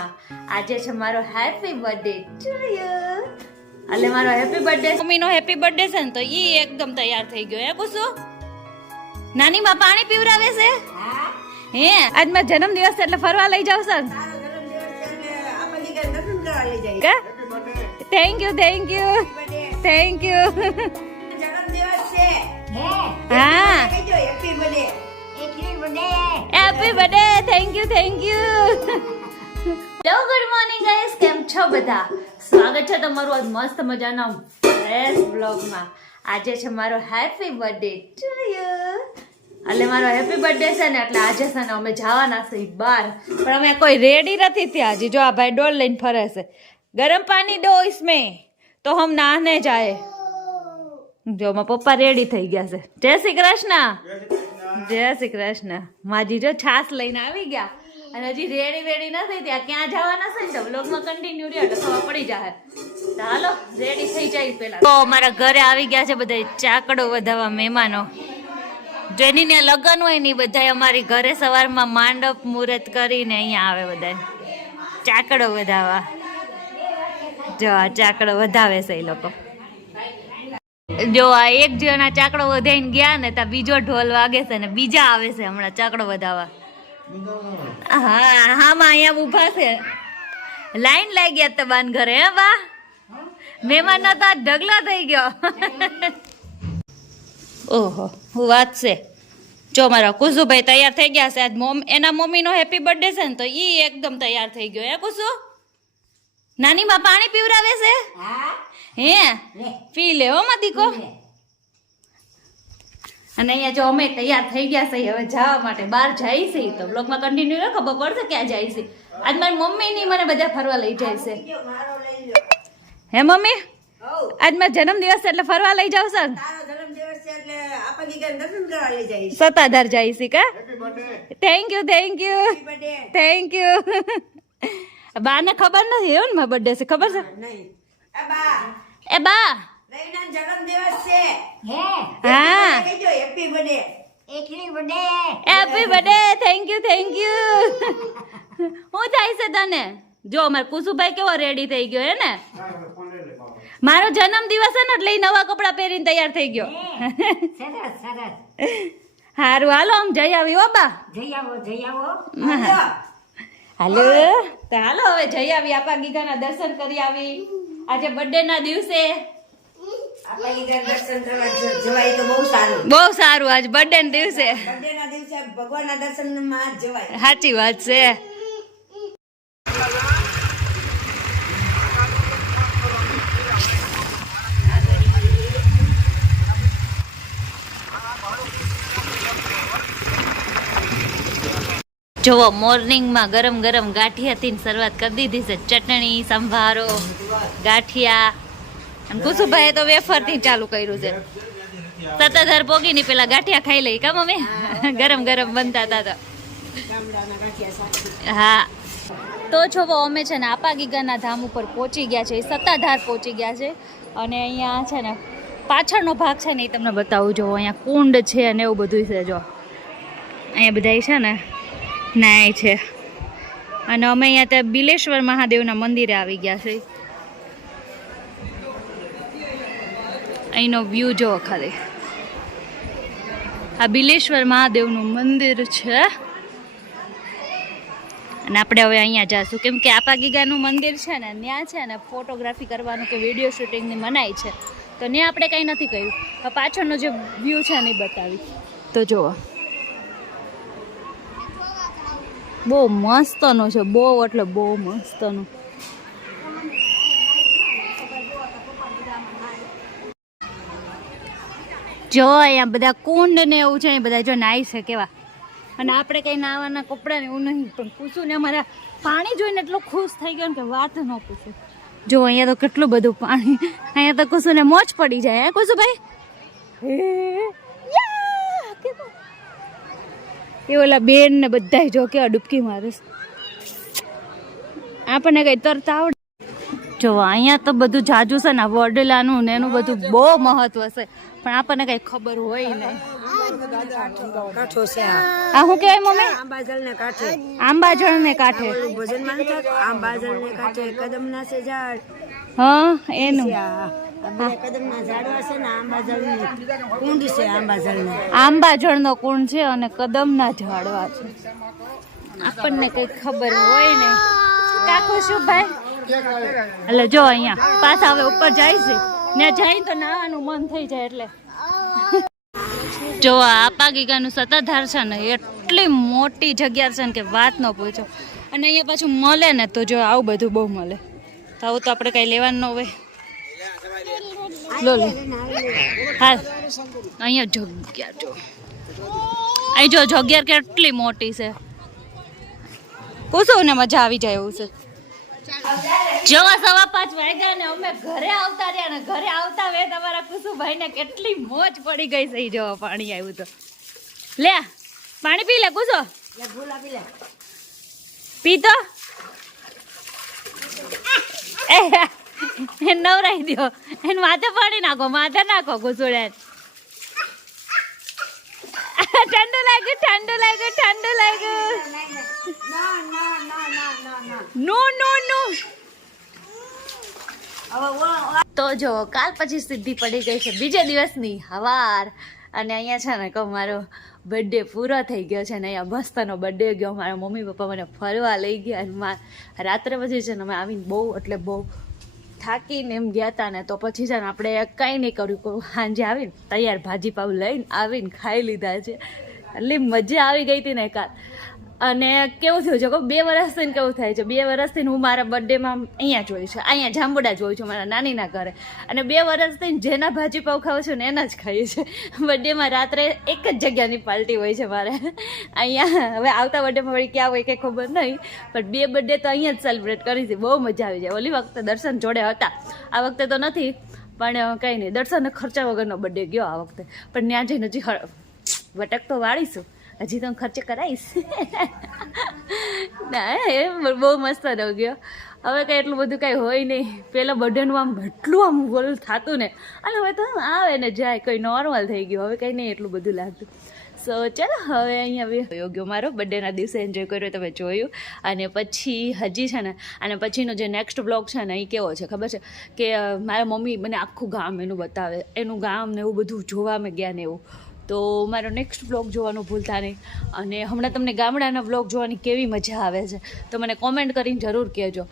આજે છે મારો હેપી બર્થડે ટુ યુ. એટલે મારો હેપી બર્થડે, મમ્મીનો હેપી બર્થડે છે ને તો ઈ એકદમ તૈયાર થઈ ગયો. હે કુસુ, નાની માં પાણી પીવરાવે છે. હે આજ મારો જન્મદિવસ એટલે ફરવા લઈ જાવ sir. Thank you thank you thank you. હા happy birthday. Thank you thank you. Hello good morning guys, કેમ છો બધા? સ્વાગત છે તમારું આજ મસ્ત મજાના ફ્રેશ બ્લોગમાં. આજે છે મારો હેપી બર્થડે ટુ યુ. એટલે મારો હેપી બર્થડે છે ને એટલે આજે છે ને અમે જવાના છે બહાર, પણ અમે કોઈ રેડી નથી થયા હજી. જો આ ભાઈ ડોલ લઈને ફરે છે. ગરમ પાણી દો इसमें તો હમ નહાને જાએ. જો મારા પપ્પા રેડી થઈ ગયા છે. જય શ્રી કૃષ્ણ. જય શ્રી કૃષ્ણ. માજી જો છાસ લઈને આવી ગયા અને હજી રેડી નથી ત્યાં ક્યાં જવાના છે ને તો વ્લોગમાં કન્ટિન્યુ રહ્યો એટલે ખબર પડી જાય. તો હાલો રેડી થઈ જાય પેલા. તો મારા ઘરે આવી ગયા છે બધા ચાકડો વધાવવા મહેમાનો. જેની ને લગ્ન હોય ને બધા અમારી ઘરે સવારમાં માંડપ મુહૂર્ત કરીને અહીંયા આવે બધા ચાકડો વધાવવા. જો આ ચાકડો વધાવે છે એ લોકો. જો આ એક જણા ચાકડો વધાઈને ગયા ને ત્યાં બીજો ઢોલ વાગે છે ને બીજા આવે છે હમણાં ચાકડો વધાવવા. હા હા માં અહીંયા ઉભા છે, લાઈન લાગી ગયા તબાન ઘરે. હે બા, મહેમાન નો તો ઢગલો થઈ ગયો. ઓહો હું વાત છે. જો મારા કુસુભાઈ તૈયાર થઈ ગયા છે. આજ એના મમ્મીનો હેપી બર્થડે છે ને તો ઈ એકદમ તૈયાર થઈ ગયો. હે કુસુ, નાની માં પાણી પીવરાવે છે. હે પી લે હો માં દીકો. અને અહીંયા જો અમે તૈયાર થઈ ગયા છે હવે જવા માટે. બહાર જાય છે તો બ્લોગમાં કન્ટિન્યુ રહે, ખબર પડશે ક્યાં જાય છે. આજ મારી મમ્મી ની મને બધા ફરવા લઈ જાય છે. હે મમ્મી, આજ મારો જન્મદિવસ એટલે ફરવા લઈ જાવ સર. સત્તાધાર જાય છે કા. Thank you thank you thank you. બા ને ખબર નથી એવું ને મારો બર્થડે છે, ખબર છે? એ બા happy birthday. Thank you thank you. હું થાય છે તને? જો અમારે કુસુભાઈ કેવો રેડી થઈ ગયો. હે ને મારો જન્મ દિવસ છે ને એટલે નવા કપડા પહેરીને તૈયાર થઈ ગયો. હારું હાલો આમ જઈ આવી. હો બા જઈ આવો. હાલો તો હાલો હવે જઈ આવી. આપા ગીગાના દર્શન કરી આવી. આજે બર્થડે ના દિવસે બહુ સારું. આજ બર્થડે ના દિવસે ભગવાનના દર્શનમાં જવાય. સાચી વાત છે. જોવો મોર્નિંગમાં ગરમ ગરમ ગાંઠિયાથી શરૂઆત કરી દીધી છે. ચટણી, સંભારો, ગાંઠિયા અને કુસુભાઈ તો વેફરથી ચાલુ કર્યું છે. સત્તાધાર પોગીની પેલા ગાંઠિયા ખાઈ લઈ કા મમ્મી. ગરમ ગરમ બનતા હતા તો. હા તો જોવો અમે છે ને આપા ગીગાના ધામ ઉપર પહોંચી ગયા છે. સત્તાધાર પહોંચી ગયા છે. અને અહીંયા છે ને પાછળનો ભાગ છે ને એ તમને બતાવું. જો અહીંયા કુંડ છે અને એવું બધું છે. જો અહીંયા બધા છે ને નાય છે. અને અમે અહીંયા ત્યાં બિલેશ્વર મહાદેવના મંદિરે આવી ગયા છે. અહીંનો વ્યૂ જો ખાલી. આ બિલેશ્વર મહાદેવનું મંદિર છે. અને આપણે હવે અહીંયા જઈશું કેમ કે આપા ગીગાનું મંદિર છે ને ત્યાં છે ને ફોટોગ્રાફી કરવાનું કે વિડીયો શૂટિંગની મનાઈ છે. તો ત્યાં આપણે કંઈ નથી કર્યું. પાછળનો જે વ્યૂ છે ને એ બતાવી. તો જુઓ બહુ મસ્તનું છે. બહુ એટલે બહુ મસ્તનું. જો અહીંયા બધા કુંડ ને એવું છે. બધા જો નાઈ છે કેવા. અને આપણે કંઈ નાવાના કપડાં ને એવું નહીં. પણ કુસુ ને અમારા પાણી જોઈને એટલો ખુશ થઈ ગયો ને કે વાત ન પૂછે. જો અહીંયા તો કેટલું બધું પાણી. અહીંયા તો કુસુ ને મોજ પડી જાય. હે કુસુભાઈ? એ ઓલા બેન ને બધા જો કેવા ડૂબકી મારે. આપણને કઈ તરતા આવડે? જો અહીંયા તો બધું જાજુ છે ને વડલાનું ને એનું બધું બહુ મહત્વ છે. પણ આપણને કઈ ખબર હોય નહીં. કાંઠો છે આ. આ શું કહેવાય મમ્મી? આંબાજળ ને કાંઠે આંબાજળ ને કાંઠે. ભોજન માંગતા તો આંબાજળ ને કાંઠે કદમના છે ઝાડ. હા એનું આ બે કદમના ઝાડવા છે ને આંબાજળ ની કુંડ છે આંબાજળ ને. આંબાજળનો કુંડ છે અને કદમના ઝાડવા છે. આપણને કઈ ખબર હોય નહીં. કાકુ શું ભાઈ? એટલે જો અહીંયા પાછા હવે ઉપર જાય છે ને જાય તો નાવાનું મન થઈ જાય એટલે જો આ પાગીગાનું સત્તાધાર છે ને એટલી મોટી જગ્યા છે ને કે વાત ન પૂછો. અને અહીંયા પાછું મળે ને તો જો આવું બધું બહુ મળે. તો આવું તો આપણે કઈ લેવાનું ન હોય. લો લો હાલ અહીંયા જગ્યા જો અહીં જો જગ્યા કેટલી મોટી છે. કુસુમ ને મજા આવી જાય એવું છે. જેવા 5:15 વાગ્યા ને અમે ઘરે આવતા રહ્યા ને ઘરે આવતા વે તમારા કુસુભાઈ ને કેટલી મોજ પડી ગઈ છે. જો પાણી આવ્યું તો લે પાણી પી લે કુસો. પી તો એ નવરાઈ દો એને માથે પાણી નાખો માથે નાખો કુસુડે. ઠંડુ લાગ્યું ઠંડુ લાગ્યું ઠંડુ લાગ્યું. નો નો નો. તો જો કાલ પછી સીધી પડી ગઈ છે બીજે દિવસની હવાર. અને અહીંયા છે ને કહું મારો બર્થડે પૂરો થઈ ગયો છે ને અહીંયા મસ્તનો બર્થડે ગયો. મારા મમ્મી પપ્પા મને ફરવા લઈ ગયા અને રાત્રે પછી છે ને અમે આવીને બહુ એટલે બહુ થાકીને એમ ગયા હતા ને તો પછી છે ને આપણે કંઈ નહીં કર્યું. સાંજે આવીને તૈયાર ભાજી પાવ લઈને આવીને ખાઈ લીધા છે. એટલી મજા આવી ગઈ હતી ને કાલ. અને કેવું થયું છે કે 2 વર્ષથી કેવું થાય છે 2 વર્ષથી હું મારા બર્થડેમાં અહીંયા જોઈ છું અહીંયા જાંબુડા જોઉં છું મારા નાનીના ઘરે. અને 2 વર્ષથી જેના ભાજી પાવ ખાવું છું ને એના જ ખાઈએ છે. બર્થડેમાં રાત્રે એક જ જગ્યાની પાર્ટી હોય છે મારે અહીંયા. હવે આવતા બર્થડેમાં વળી ક્યાં હોય કંઈ ખબર નહીં પણ 2 બર્થડે તો અહીંયા જ સેલિબ્રેટ કરી હતી. બહુ મજા આવી જાય. ઓલી વખતે દર્શન જોડે હતા આ વખતે તો નથી પણ કંઈ નહીં. દર્શનને ખર્ચા વગરનો બર્થડે ગયો આ વખતે પણ ત્યાં જઈને હજી વટક તો વાળીશું હજી તો ખર્ચે કરાવીશ. ના એ બહુ મસ્ત રહી ગયો. હવે કંઈ એટલું બધું કાંઈ હોય નહીં. પહેલાં બર્થડેનું આમ એટલું આમ બોલ થતું ને અને હવે તો આવે ને જાય કંઈ નોર્મલ થઈ ગયું. હવે કંઈ નહીં એટલું બધું લાગતું. સો ચાલો હવે અહીંયા યોગ્ય મારો બર્થડેના દિવસે એન્જોય કર્યો તમે જોયું. અને પછી હજી છે ને અને પછીનો જે નેક્સ્ટ બ્લોગ છે ને એ કેવો છે ખબર છે કે મારા મમ્મી મને આખું ગામ એનું બતાવે. એનું ગામ ને એવું બધું જોવા અમે ગયા ને એવું. તો મારો નેક્સ્ટ બ્લોગ જોવાનું ભૂલતા નહીં. અને હમણાં તમને ગામડાના બ્લોગ જોવાની કેવી મજા આવે છે તો મને કોમેન્ટ કરીને જરૂર કહેજો.